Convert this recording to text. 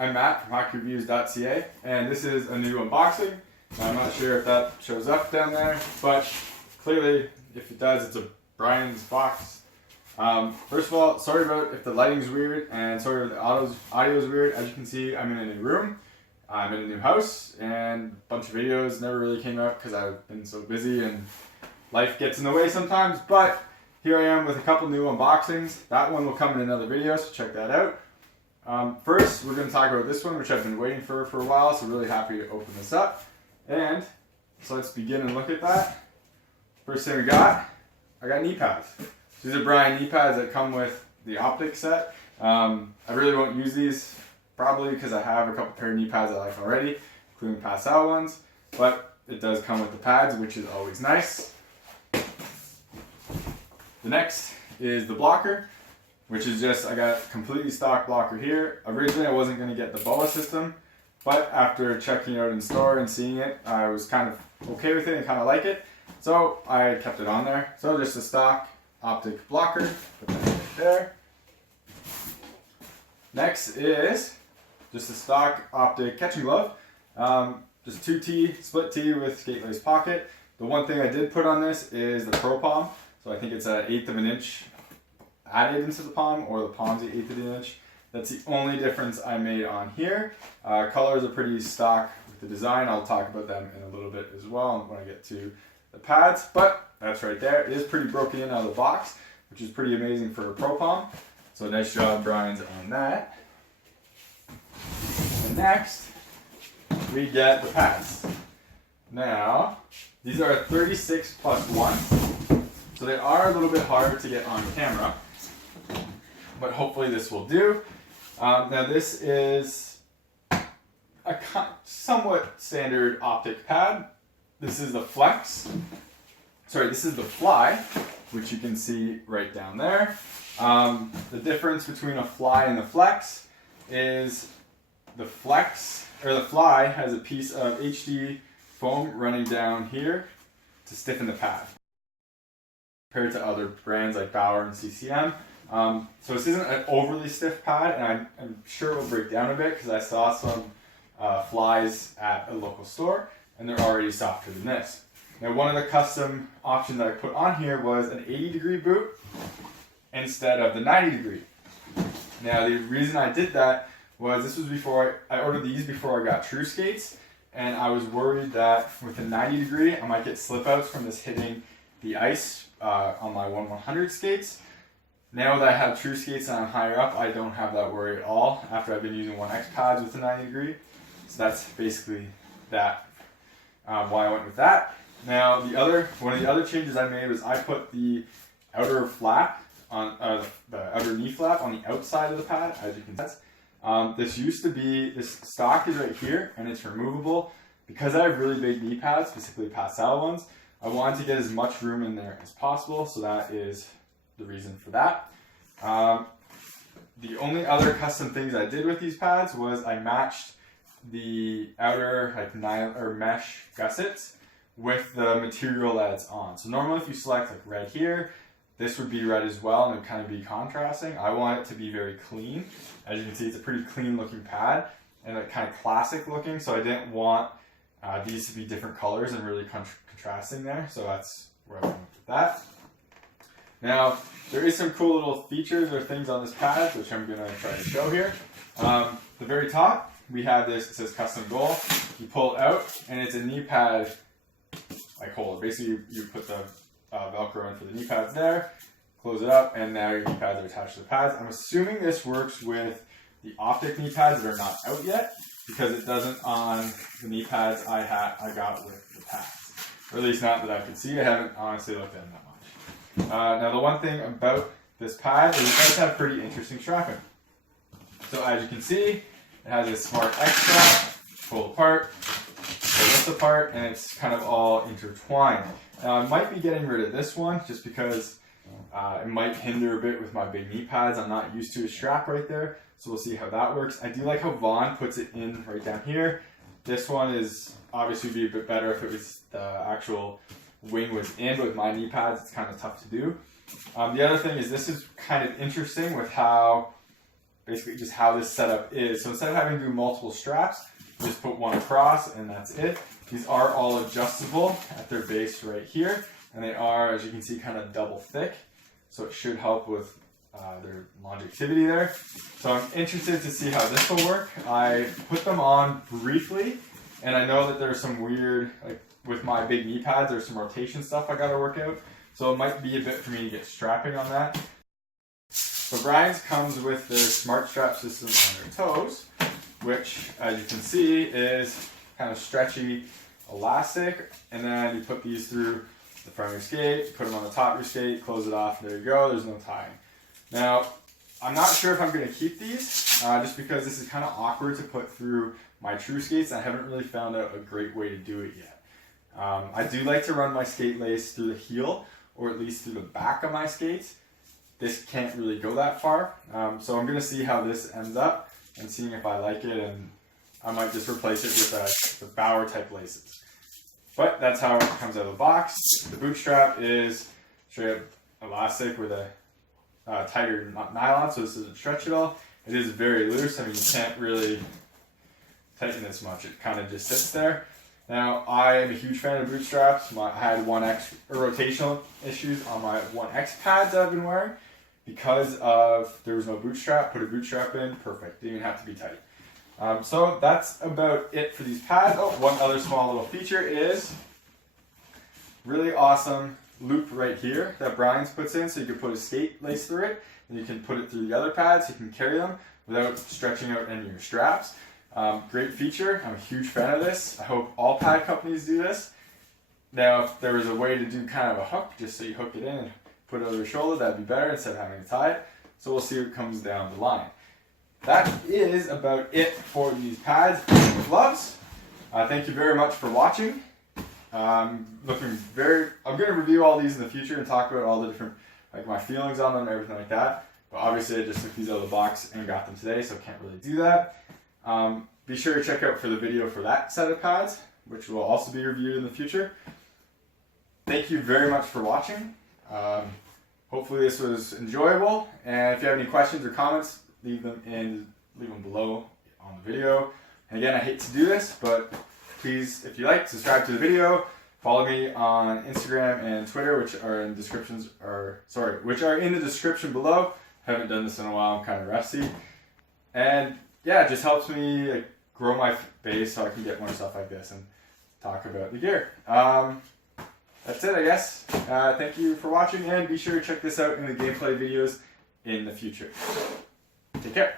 I'm Matt from hockeyreviews.ca, and this is a new unboxing. I'm not sure if that shows up down there, but clearly, if it does, it's a Brian's box. First of all, sorry about if the lighting's weird, and sorry if the audio's weird. As you can see, I'm in a new room, I'm in a new house, and a bunch of videos never really came out because I've been so busy and life gets in the way sometimes, but here I am with a couple new unboxings. That one will come in another video, so check that out. First, we're going to talk about this one, which I've been waiting for a while, so really happy to open this up. And so let's begin and look at that. First thing I got knee pads. These are Brian knee pads that come with the Optik set. I really won't use these, probably because I have a couple pair of knee pads I like already, including Pascal ones, but it does come with the pads, which is always nice. The next is the blocker, which is just, I got a completely stock blocker here. Originally I wasn't going to get the BOA system, but after checking it out in store and seeing it, I was kind of okay with it and kind of like it. So I kept it on there. So just a stock Optik blocker, put that right there. Next is just a stock Optik catching glove. Just 2T, split T with skate lace pocket. The one thing I did put on this is the Pro Palm. So I think it's an 1/8 of an inch added into the palm, or the palm's the 1/8 of an inch. That's the only difference I made on here. Colors are pretty stock with the design. I'll talk about them in a little bit as well when I get to the pads, but that's right there. It is pretty broken in out of the box, which is pretty amazing for a Pro Palm. So nice job, Brian's, on that. And next, we get the pads. Now, these are 36+1. So they are a little bit harder to get on camera, but hopefully this will do. Now this is a somewhat standard Optik pad. This is the Flex. Sorry, this is the Fly, which you can see right down there. The difference between a Fly and the Flex is the Flex, or the Fly, has a piece of HD foam running down here to stiffen the pad, compared to other brands like Bauer and CCM. So this isn't an overly stiff pad, and I'm sure it will break down a bit because I saw some Flies at a local store, and they're already softer than this. Now, one of the custom options that I put on here was an 80-degree boot instead of the 90-degree. Now, the reason I did that was this was before I ordered these before I got True Skates, and I was worried that with the 90-degree I might get slip outs from this hitting the ice on my 1/100 skates. Now that I have True Skates and I'm higher up, I don't have that worry at all after I've been using 1X pads with the 90-degree. So that's basically that, why I went with that. Now one of the other changes I made was I put the outer flap on the outer knee flap on the outside of the pad, as you can see. This stock is right here and it's removable. Because I have really big knee pads, specifically Pascal ones, I wanted to get as much room in there as possible, so that is the reason for that. The only other custom things I did with these pads was I matched the outer nylon or mesh gussets with the material that it's on. So normally if you select like red here, this would be red as well and it would kind of be contrasting. I want it to be very clean. As you can see, it's a pretty clean looking pad and like kind of classic looking, so I didn't want these to be different colors and really contrasting there, so that's where I went with that. Now, there is some cool little features or things on this pad, which I'm going to try to show here. The very top, we have this, it says custom goal. You pull it out, and it's a knee pad like holder. Basically, you put the Velcro in for the knee pads there, close it up, and now your knee pads are attached to the pads. I'm assuming this works with the Optik knee pads that are not out yet, because it doesn't on the knee pads I got with the pads. Or at least not that I could see. I haven't honestly looked at them that much. Now the one thing about this pad is it does have pretty interesting strapping. So as you can see, it has a Smart X strap, pull apart, pull this apart, and it's kind of all intertwined. Now I might be getting rid of this one just because it might hinder a bit with my big knee pads. I'm not used to a strap right there, so we'll see how that works. I do like how Vaughn puts it in right down here. This one is obviously be a bit better if it was the actual wing was in, but with my knee pads it's kind of tough to do. The other thing is this is kind of interesting with how basically just how this setup is. So instead of having to do multiple straps, just put one across and that's it. These are all adjustable at their base right here, and they are, as you can see, kind of double thick, so it should help with their longevity there. So I'm interested to see how this will work. I put them on briefly, and I know that there's some weird, like with my big knee pads, there's some rotation stuff I gotta work out, so it might be a bit for me to get strapping on that. So Brian's comes with their smart strap system on their toes, which, as you can see, is kind of stretchy elastic, and then you put these through the front of your skate, put them on the top of your skate, close it off, and there you go, there's no tying. Now, I'm not sure if I'm going to keep these, just because this is kind of awkward to put through my true skates, and I haven't really found out a great way to do it yet. I do like to run my skate lace through the heel, or at least through the back of my skates. This can't really go that far, so I'm going to see how this ends up, and seeing if I like it, and I might just replace it with the Bauer type laces. But that's how it comes out of the box. The bootstrap is straight up elastic with a tighter nylon, so this doesn't stretch at all. It is very loose. I mean, you can't really tighten this much. It kind of just sits there. Now, I am a huge fan of bootstraps. I had 1X rotational issues on my 1X pads I've been wearing because there was no bootstrap. Put a bootstrap in, perfect. Didn't even have to be tight. So that's about it for these pads. Oh, one other small little feature is really awesome loop right here that Brian's puts in, so you can put a skate lace through it, and you can put it through the other pads, so you can carry them without stretching out any of your straps. Great feature. I'm a huge fan of this. I hope all pad companies do this. Now, if there was a way to do kind of a hook, just so you hook it in and put it over your shoulder, that'd be better instead of having to tie it. So we'll see what comes down the line. That is about it for these pads and gloves. Thank you very much for watching. I'm going to review all these in the future and talk about all the different, like my feelings on them and everything like that. But obviously I just took these out of the box and got them today, so I can't really do that. Be sure to check out for the video for that set of pads, which will also be reviewed in the future. Thank you very much for watching. Hopefully this was enjoyable, and if you have any questions or comments, leave them below on the video. And again, I hate to do this, but please, if you like, subscribe to the video. Follow me on Instagram and Twitter, which are in the description below. Haven't done this in a while. I'm kind of rusty, and yeah, it just helps me grow my base so I can get more stuff like this and talk about the gear. That's it, I guess. Thank you for watching, and be sure to check this out in the gameplay videos in the future. Take care.